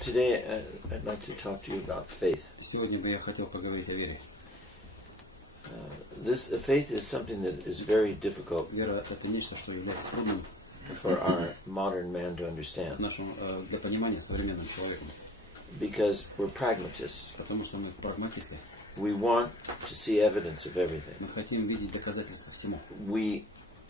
Today I'd like to talk to you about faith. Сегодня бы я хотел поговорить о вере. This faith is something that is very difficult Вера – это нечто, что является трудным for our modern man to understand, для понимания современным человеком, because we're pragmatists. потому что мы прагматисты. We want to see evidence of everything. Мы хотим видеть доказательства всему.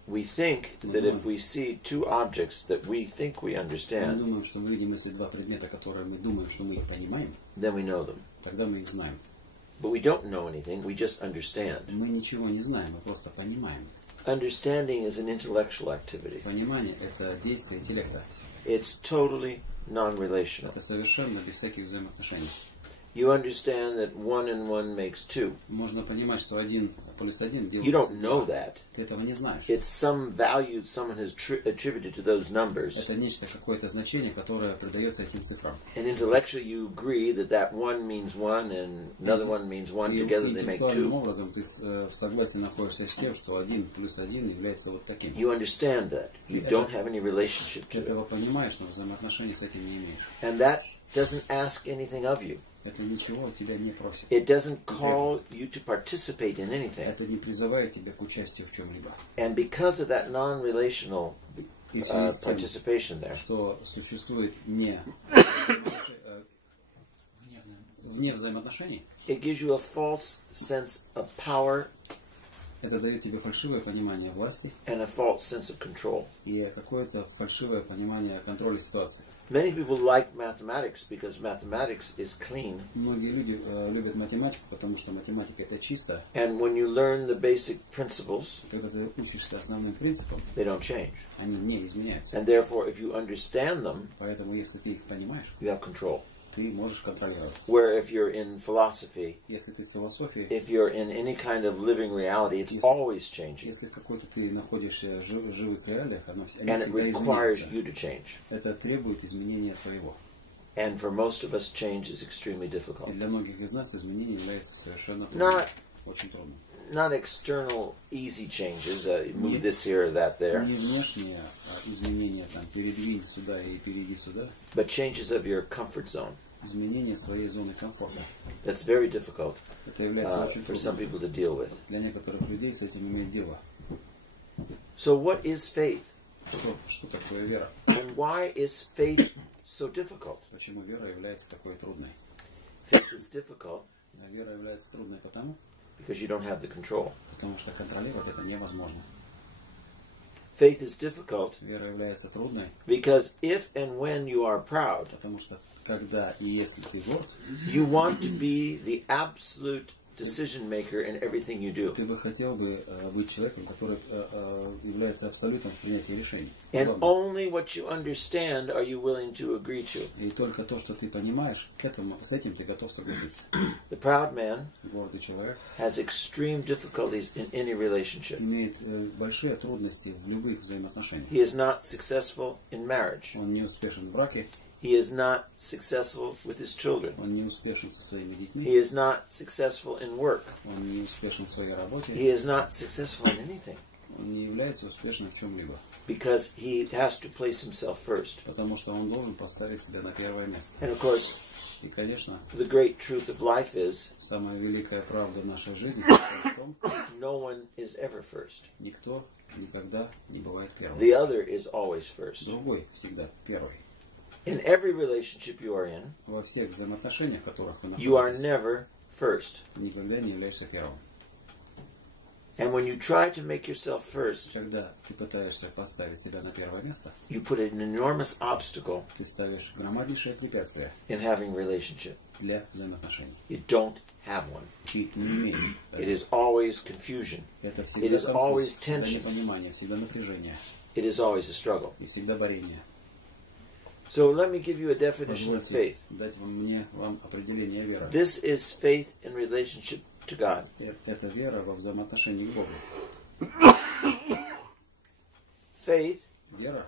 We think that if we see two objects that we think we Мы understand, думаем, что мы видим, если два предмета, которые мы думаем, что мы их понимаем, then we know them. тогда мы их знаем. But we don't know anything, we just understand. Мы ничего не знаем, мы просто понимаем. Understanding is an intellectual activity. Понимание – это действие интеллекта. It's totally non-relational. Это совершенно без всяких взаимоотношений. You understand that 1 and 1 makes 2. Можно понимать, что 1 плюс 1 You don't know that. Ты этого не знаешь. It's some value someone has attributed to those numbers. Это нечто, какое-то значение, которое придается этим цифрам. And intellectually you agree that that 1 means 1 and another 1 means 1. Together they make 2. Интеллектуальным образом ты в согласии находишься с тем, что 1 плюс 1 является вот таким. You understand that. You don't have any relationship Ты to этого it. понимаешь, но взаимоотношений с этим не имеешь. And that doesn't ask anything of you. Это ничего тебя не просит. It doesn't call you to participate in anything. Это не призывает тебя к участию в чем-либо. And because of that non-relational participation there, что существует вне взаимоотношений, it gives you a false sense of power это дает тебе фальшивое понимание власти and a false sense of control. и какое-то фальшивое понимание контроля ситуации. Many people like mathematics because mathematics is clean. Многие люди любят математику, потому что математика это чисто. And when you learn the basic principles, Когда ты учишься основным принципам, they don't change. они не изменяются. And therefore, if you understand them, Поэтому, если ты их понимаешь, you have control. ты можешь контролировать. Where if you're in philosophy, Если ты в философии, if you're in any kind of living reality, it's always changing. если в какой-то ты находишься в живых реалиях, они And it всегда requires изменяются. you to change. Это требует изменения твоего. And for most of us, change is extremely difficult. И для многих из нас изменение является совершенно трудным, очень трудным. Not external easy changes, move this here or that there, Не внешние изменения, там, передвинь сюда и перейди сюда, but changes of your comfort zone. изменение своей зоны комфорта. That's very difficult Это является очень for some трудным people to deal with. для некоторых людей с этим иметь дело. So what is faith? Что такое вера? And why is faith so difficult? Почему вера является такой трудной? Faith is difficult Вера является трудной because you don't have the control. потому что контролировать это невозможно. Faith is difficult Вера является трудной, because if and when you are proud, потому что когда и если ты горд, you want to be the absolute decision maker in everything you do. ты бы хотел бы быть человеком, который является абсолютом в принятии решений. And only what you understand are you willing to agree to. И только то, что ты понимаешь, с этим ты готов согласиться. The proud man Гордый человек has extreme difficulties in any relationship. имеет большие трудности в любых взаимоотношениях. He is not successful in marriage. Он не успешен в браке, He is not successful with his children. он не успешен со своими He детьми, is not successful in work. он не успешен в своей работе, He is not successful in anything он не является успешным в чем-либо, because he has to place himself first. потому что он должен поставить себя на первое место. And of course, И, конечно, the great truth of life is самая великая правда в нашей жизни состоит в том, no one is ever first. никто никогда не бывает первым. The other is always first. Другой всегда первый. In every relationship you are in, Во всех взаимоотношениях, в которых ты you are находишься, never first. никогда не являешься первым. And when you try to make yourself first, Когда ты пытаешься поставить себя на первое место, you put an enormous obstacle ты ставишь громаднейшее препятствие in having a relationship. для взаимоотношений. You don't have one. Ты не имеешь. It is always confusion. Это It всегда is always конфуз, всегда tension. непонимание, всегда напряжение It is always a struggle. и всегда борение. So let me give you a definition of Позвольте faith. дать вам определение веры. This is faith in relationship to God. Это вера во взаимоотношении к Богу. Faith Вера,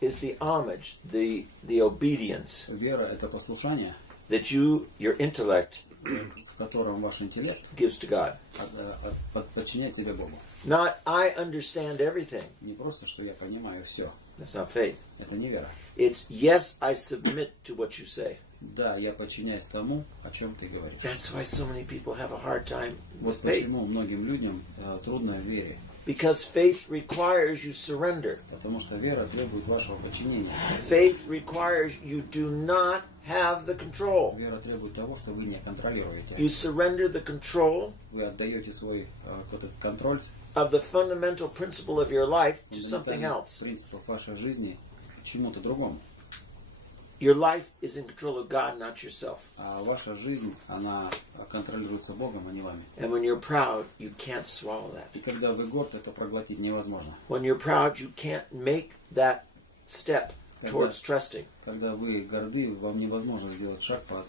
is the homage, the obedience вера это послушание, that your intellect в котором ваш интеллект gives to God. подчиняет себя Богу. Not I understand everything. Не просто, что я понимаю все. That's not faith. Это не вера. It's, yes, I submit to what you say. Да, я подчиняюсь тому, о чем ты говоришь. That's why so many people have a hard time Вот with faith. почему многим людям трудно в вере. Because faith requires you surrender. Потому что вера требует вашего подчинения. Faith requires you do not have the control. Вера требует того, что вы не контролируете. You surrender the control Вы отдаете свой вот этот контроль of the fundamental principle of your life to something else. принципов вашей жизни чему-то другому. Your life is in control of God, not yourself. А ваша жизнь, она контролируется Богом, а не вами. And when you're proud, you can't swallow that. И когда вы горд, это проглотить невозможно. When you're proud, you can't make that step towards trusting. Когда вы горды, вам невозможно сделать шаг по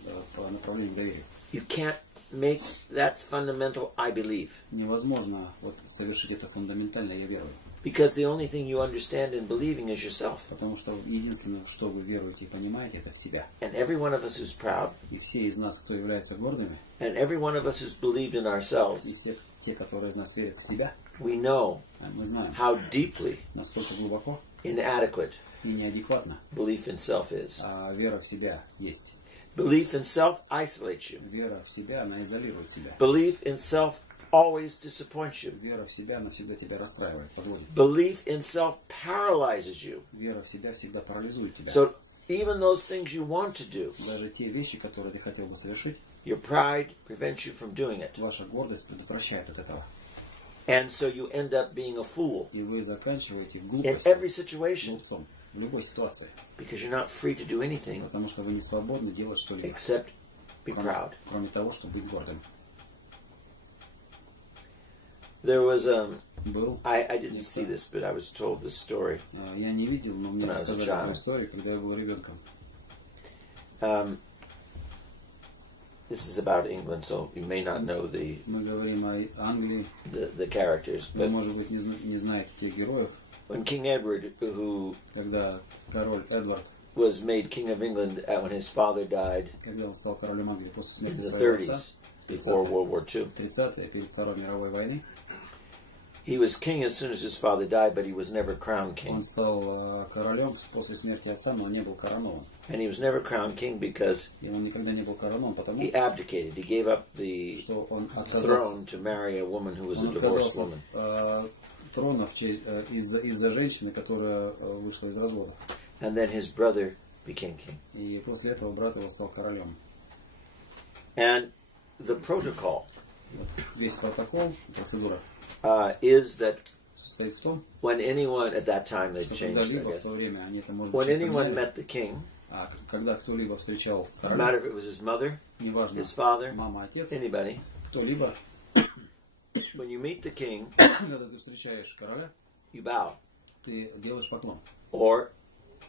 направлению к доверию. You can't make that fundamental I believe. Невозможно вот совершить это фундаментально, я верую. Because the only thing you understand in believing is yourself. Потому что единственное, что вы веруете и понимаете, это в себя. And every one of us who's proud, И все из нас, кто является гордыми, and every one of us who's believed in ourselves, и все те, которые из нас верят в себя, we know мы знаем, how deeply насколько глубоко inadequate и неадекватно belief in self is. вера в себя есть. Belief in self isolates you. Вера в себя, она изолирует себя. Belief in self always disappoints you. Вера в себя, она всегда тебя расстраивает, подводит. Belief in self paralyzes you. Вера в себя всегда парализует тебя. So even those things you want to do, Даже те вещи, которые ты хотел бы совершить, your pride prevents you from doing it. ваша гордость предотвращает от этого. And so you end up being a fool И вы заканчиваете in глупостью, every situation глупцом, в любой ситуации. because you're not free to do anything Потому что вы не свободны делать что-либо, except be proud. кроме того, чтобы быть гордым. There was Был, I didn't see this, but I was told this story. я не видел, но мне When I was a рассказали child. эту историю, когда я был ребенком. This is about England, so you may not know Мы говорим о Англии, the characters, вы, but может быть, не знаете тех героев. when King Edward, who Когда король Эдвард, was made King of England when his father died когда он стал королем Англии после in смерти the своего отца, 30s, before World War II, 30-е, перед Второй мировой войной, he was king as soon as his father died, but he was never crowned king. он стал королем после смерти отца, но он не был коронован. And he was never crowned king because И он никогда не был коронован, потому he abdicated. He gave up the что он отказался, throne to marry a woman who was a divorced woman. трона из-за женщины, которая вышла из развода. And then his brother became king. И после этого брат его стал королем. And the protocol Вот весь протокол, процедура is that состоит в том, when anyone, at that time they что changed, I когда-либо в guess, то время, они это, может when быть, anyone поменяли, met the king, когда кто-либо встречал no короля, matter if it was his mother, неважно, his father, мама, отец, anybody, кто-либо, when you meet the king, когда ты встречаешь короля, you bow. ты делаешь поклон. Or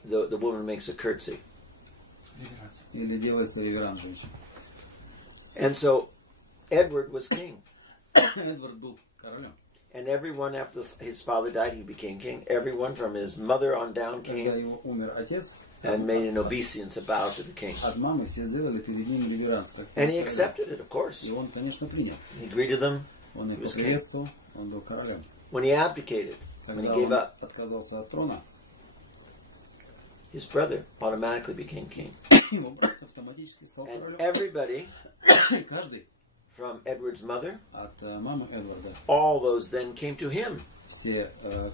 the woman makes a curtsy. Или делается реверанс женщине. And so Edward was king. Эдвард был королем. And everyone after his father died, he became king. Everyone from his mother on down Когда came его умер отец, and made an obeisance, a bow to the king. от мамы все сделали перед ним реверанс. And he accepted it, of course. И он, конечно, принял. He greeted them. Он их He was king. поприветствовал, он был королем. When he abdicated, when he Когда gave он up, отказался от трона, his brother automatically became king. его брат автоматически стал And королем. everybody Каждый from Edward's mother, от мамы Эдварда, all those then came to him все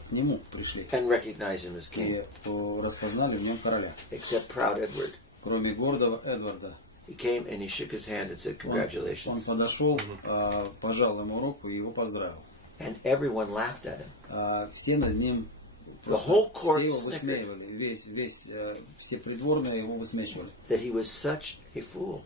к нему пришли and recognized him as king, и распознали в нем короля. except proud Edward. Кроме гордого Эдварда. He came and he shook his hand and said, Он congratulations. подошел, пожал ему руку и его поздравил. And everyone laughed at him. Все над ним The whole все court его snickered высмеивали. Все придворные его высмеивали. that he was such a fool.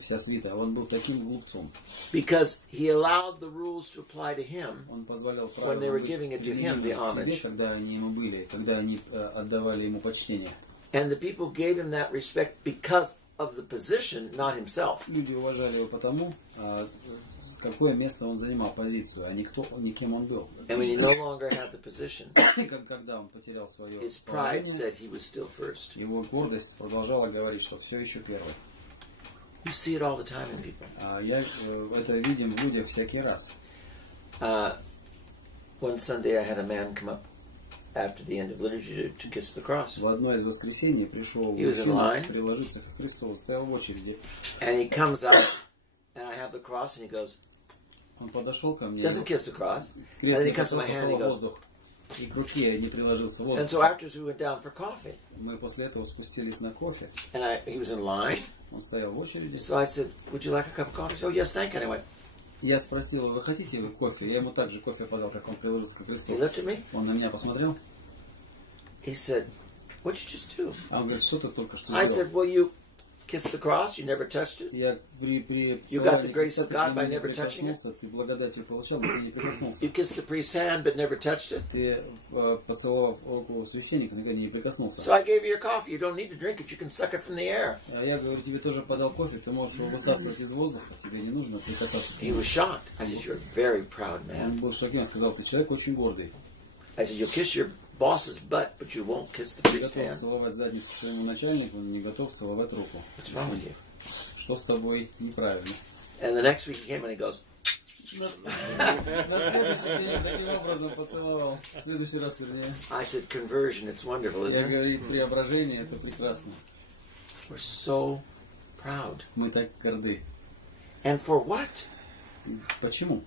Вся свита. Он был таким глупцом. Because he allowed the rules to apply to him Он позволял when they were giving it to him, the себе, homage. когда они ему были, когда они отдавали ему почтение. And the people gave him that respect because of the position, not himself. Люди уважали его потому, какое место он занимал, позицию, а не кем он был. And when he no longer had the position, Когда он потерял свое his pride положение, said he was still first. его гордость продолжала говорить, что все еще первый. You see it all the time in people. Это видим в людях всякий раз. One Sunday I had a man come up after the end of liturgy to kiss the cross. В одно из воскресений пришел мужчина приложиться к Христу, стоял в очереди. And he comes up, and I have the cross, and he goes, Он подошел ко мне. Doesn't kiss the cross. And then he comes to my hand, and he goes, и к руке не приложился воздух. And so afterwards we went down for coffee. Мы после этого спустились на кофе. And he was in line. Он стоял в очереди. So I said, would you like a cup of coffee? He said, oh, yes, thank you. Anyway. Я спросил, вы хотите вы кофе? Я ему также кофе подал, как он приложился к Христу. He looked at me. Он на меня посмотрел. He said, what did you just do? А он говорит, что ты только что I сделал? said, well, you kissed the cross, you never touched it. Я You got the grace of God by never touching it. Ты благодать получал, но ты не прикоснулся. You kissed the priest's hand but never touched it. Ты поцеловав руку священника, никогда не прикоснулся. So I gave you your coffee. You don't need to drink it. You can suck it from the air. А я говорю, тебе тоже подал кофе, ты можешь его высасывать из воздуха, тебе не нужно прикасаться к He нему. was shocked. I said, you're a very proud Он man. был шокирован, сказал, ты человек очень гордый. I said, you'll kiss your boss's butt, but you won't kiss the priest's Готов hand. целовать задницу своему начальнику, но не готов целовать руку. What's wrong with you? Что с тобой неправильно? And the next week he came and he goes, На следующий день таким образом поцеловал. В следующий раз, вернее. I said, conversion, it's wonderful, Я isn't it? говорю, преображение, это прекрасно. We're so proud. Мы так горды. And for what? Почему?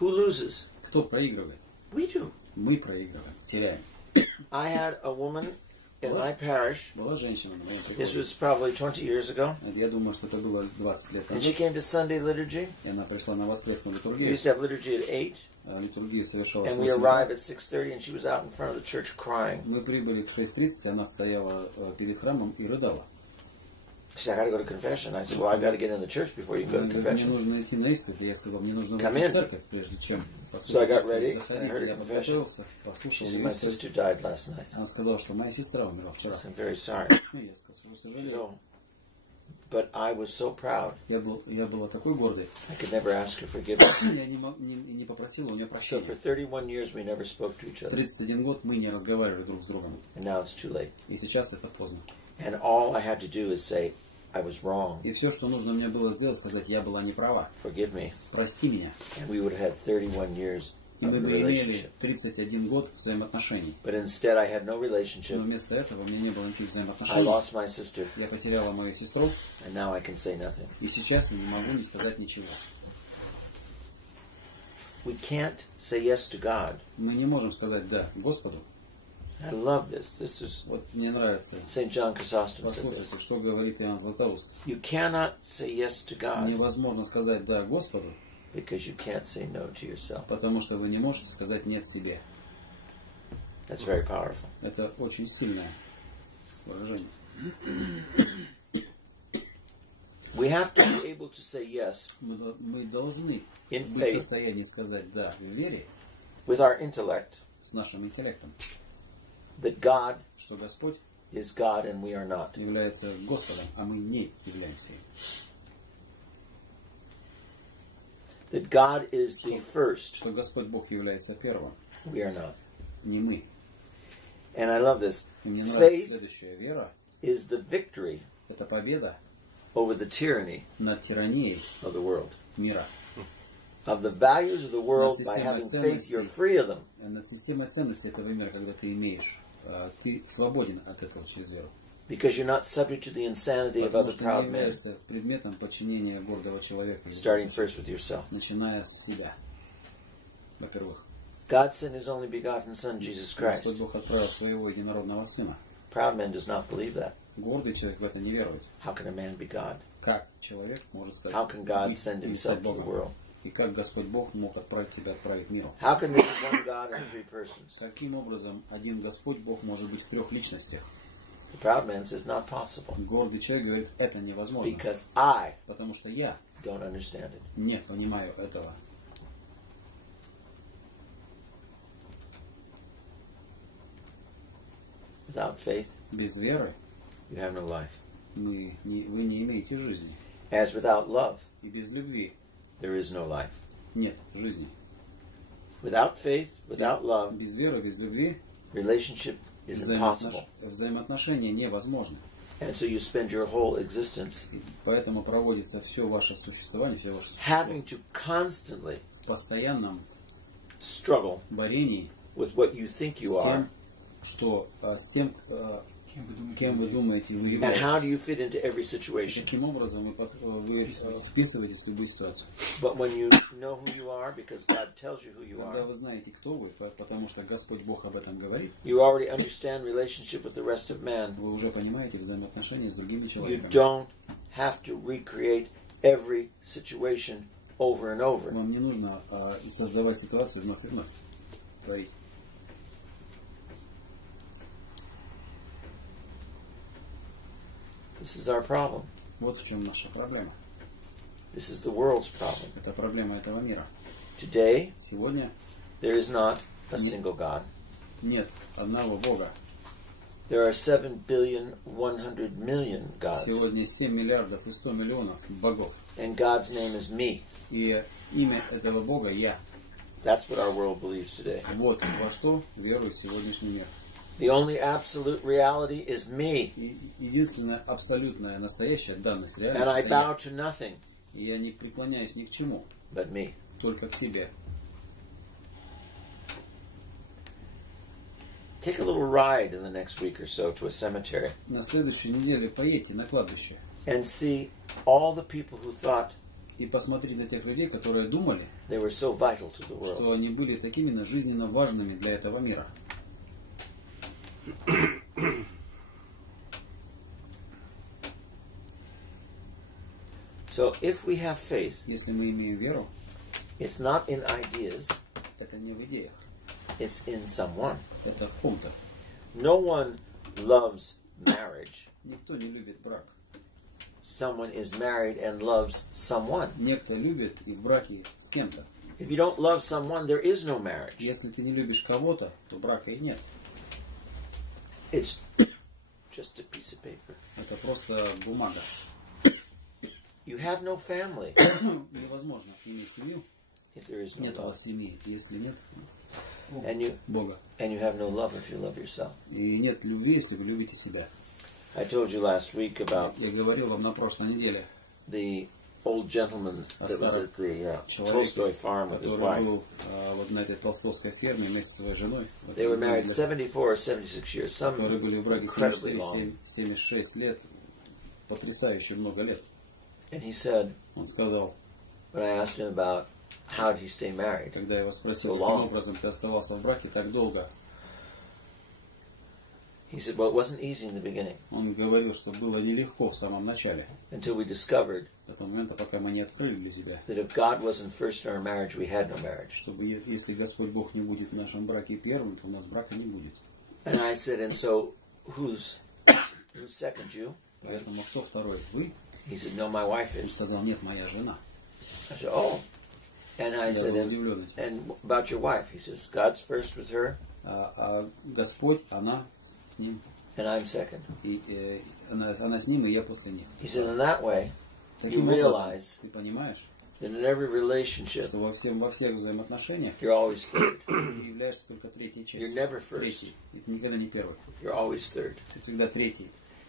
Who loses? Кто проигрывает? We do. Мы проигрываем, теряем. I had a woman in my parish. Была женщина на моем This приходе. was probably 20 years ago. Я думаю, что это было 20 лет And she назад. came to Sunday liturgy. И она пришла на воскресную We литургию. used to have liturgy at 8. Литургию совершалась And в we 8 arrived утра. at 6:30 and she was out in front of the church crying. Мы прибыли в 6:30, она стояла перед храмом и рыдала. She said, I got to go to confession. I said, well, I've got to get in the church before you can go to Мне confession. нужно идти на исповедь. И я сказал, мне нужно Come выйти in. в церковь, прежде чем So I got послушать ready, исповедь. and I heard Заходить. her Я confession. подготовился, She послушал said, ее my исповедь. sister died last night. Она сказала, что моя сестра умерла вчера. I'm very sorry. Я сказал, сожалею. So, but I was so proud. Я была такой гордой. I could never ask her forgiveness. Я не попросил у нее So прощения. for 31 years, we never spoke to each other. 31 год мы не разговаривали друг с другом. And now it's too late. И сейчас это поздно. And all I had to do is say, I was wrong. И все, что нужно мне было сделать, сказать, я была не права. Forgive me. Прости меня. And we would have had 31 years И of мы a бы имели relationship. 31 год взаимоотношений. But instead, I had no Но relationship. вместо этого у меня не было никаких I взаимоотношений. lost my sister, Я потеряла мою сестру, and now I can say nothing. и сейчас я не могу не сказать ничего. We can't say yes to God. Мы не можем сказать «да» Господу. I love this. This is Вот мне нравится. St. John Chrysostom said this. Послушайте, что говорит Иоанн Златоуст. You cannot say yes to God Невозможно сказать «да» Господу, because you can't say no to yourself. потому что вы не можете сказать «нет» себе. That's very powerful. Это очень сильное выражение. We have to be able to say yes Мы должны in быть в faith состоянии сказать «да» в вере with our intellect с нашим интеллектом, that God что Господь is God and we are not. является Господом, а мы не являемся им. That God is the first, Что Господь Бог является первым, we are not. не мы. And I love this. И мне нравится Faith следующая. Вера is the victory – это победа over the tyranny над тиранией of the world. мира. Of the values of the world, by having faith, you're free of them. Над системой ценностей этого мира, когда ты имеешь, ты свободен от этого через веру. Because you're not subject to the insanity of Потому other что не proud men. являешься предметом подчинения гордого человека, Starting first with yourself. начиная с себя. Во-первых, God sent His only begotten Son, Jesus Christ. Господь Бог отправил своего единородного Сына. Proud man does not believe that. Гордый человек в это не верует. How can a man be God? Как человек может стать How can God быть send и Himself стать to the Богом? world? И как Господь Бог мог отправить тебя отправить миру? How can there be one God and three persons? Каким образом один Господь Бог может быть в трех личностях? The proud man says, not possible. Гордый человек говорит, это невозможно. Because I Потому что я don't understand it. не понимаю этого. Without faith, Без веры you have no life. вы не имеете жизни. As without love, И без любви there is no life. нет жизни. Without faith, without love, Без веры, без любви relationship is impossible. взаимоотношения невозможны. And so you spend your whole existence Поэтому проводится все ваше существование, having to constantly в постоянном struggle борении with what you think you are. С тем, кем вы думаете, вы And how do являетесь. you fit into every situation? Каким образом вы вписываетесь в любую ситуацию. But when you know who you are, because God tells you who you Когда are, вы знаете, кто вы, потому что Господь Бог об этом говорит, you already understand relationship with the rest of man. вы уже понимаете взаимоотношения с другими You человеками. don't have to recreate every situation over and over. Вам не нужно создавать ситуацию вновь и вновь. Творить. This is our problem. Вот в чем наша проблема. This is the world's problem. Это проблема этого мира. Today, Сегодня there is not a single God. нет одного Бога. There are 7,100,000,000 gods. Сегодня 7 миллиардов и 100 миллионов богов. And God's name is me. И имя этого Бога я. That's what our world believes today. Вот во что верует сегодняшний мир. The only absolute reality is me. И единственная абсолютная настоящая данность And I реальность. bow to nothing И я не преклоняюсь ни к чему, but me. только к себе. Take a little ride in the next week or so to a cemetery На следующей неделе поедьте на кладбище and see all the people who thought и посмотрите на тех людей, которые думали, they were so vital to the что world. они были такими жизненно важными для этого мира. So if we have faith, Если мы имеем веру, it's not in ideas, это не в идеях, it's in someone. это в ком-то. No one loves marriage. Никто не любит брак. Someone is married and loves someone. Некто любит и в браке с кем-то. If you don't love someone, there is no marriage. Если ты не любишь кого-то, то брака и нет. It's just a piece of paper. Это просто бумага. You have no family Невозможно иметь семью. if there is no Нет у love. вас семьи. Если нет And you Бога. have no love if you love yourself. И нет любви, если вы любите себя. I told you last week about Я говорил вам на прошлой неделе the old gentleman that was at the Tolstoy farm with his который wife. был вот на этой толстовской ферме вместе со своей женой. They were married 74 or 76 years, some Которые были в браке incredibly long. 76 лет. Потрясающе много лет. And he said, Он сказал, when I asked him about how did he stay married, когда я его спросил, So каким long. образом ты оставался в браке так долго, he said, well, it wasn't easy in the beginning он говорил, что было нелегко в самом начале. until we discovered До того момента, пока мы не открыли для себя, that if God wasn't first in our marriage, we had no marriage. чтобы если Господь Бог не будет в нашем браке первым, то у нас брака не будет. And I said, and so who's second, you? Поэтому кто второй? Вы? He said, no, my wife Он is. сказал, нет, моя жена. I said, oh. And I Я said, был удивлен. and about your wife? He says, God's first with her, А Господь, она с ним, and I'm second. и она с ним, и я после них. He said, in that way, you Таким образом, realize ты понимаешь, that in every relationship, что во всех взаимоотношениях you're always third. ты являешься только третьей частью. You're never first. Третий. И ты никогда не первый. You're always third. Ты всегда третий.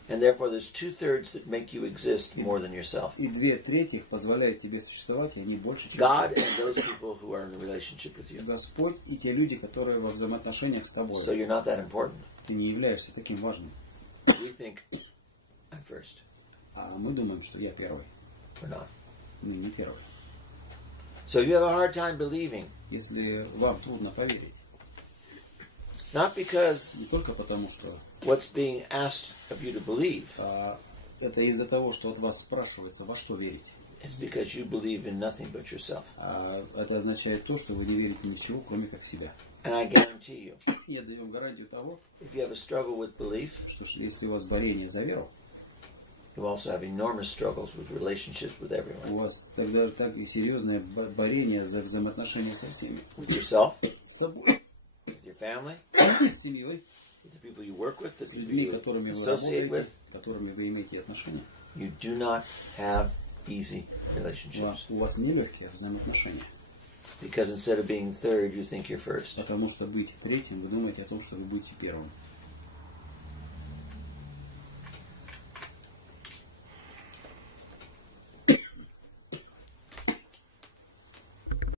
And therefore, there's 2/3 that make you exist more than yourself. И 2/3 позволяют тебе существовать, и они больше, чем God ты. and those people who are in a relationship with you. Господь и те люди, которые во взаимоотношениях с тобой. So you're not that important. Ты не являешься таким важным. We think, I'm first. А мы думаем, что я первый. We're not. Мы не первый. So you have a hard time believing. Если вам трудно поверить, It's not because не только потому, что what's being asked of you to believe. Это из-за того, что от вас спрашивается, во что верить. It's because you believe in nothing but yourself. Это означает то, что вы не верите ни в чего, кроме как в себя. And I guarantee you, Я даю гарантию того, if you have a struggle with belief, что если у вас борение за веру, you also have enormous struggles with relationships with у everyone. вас тогда так и серьезное борение за взаимоотношения со всеми. With yourself, С собой, with your family, с семьей, with the people you work with, the с people людьми, you которыми вы associate with. работаете, с которыми вы имеете отношения. You do not have easy relationships. У вас нелегкие взаимоотношения. Because instead of being third, you think you're first. Потому что быть третьим, вы думаете о том, что вы будете первым.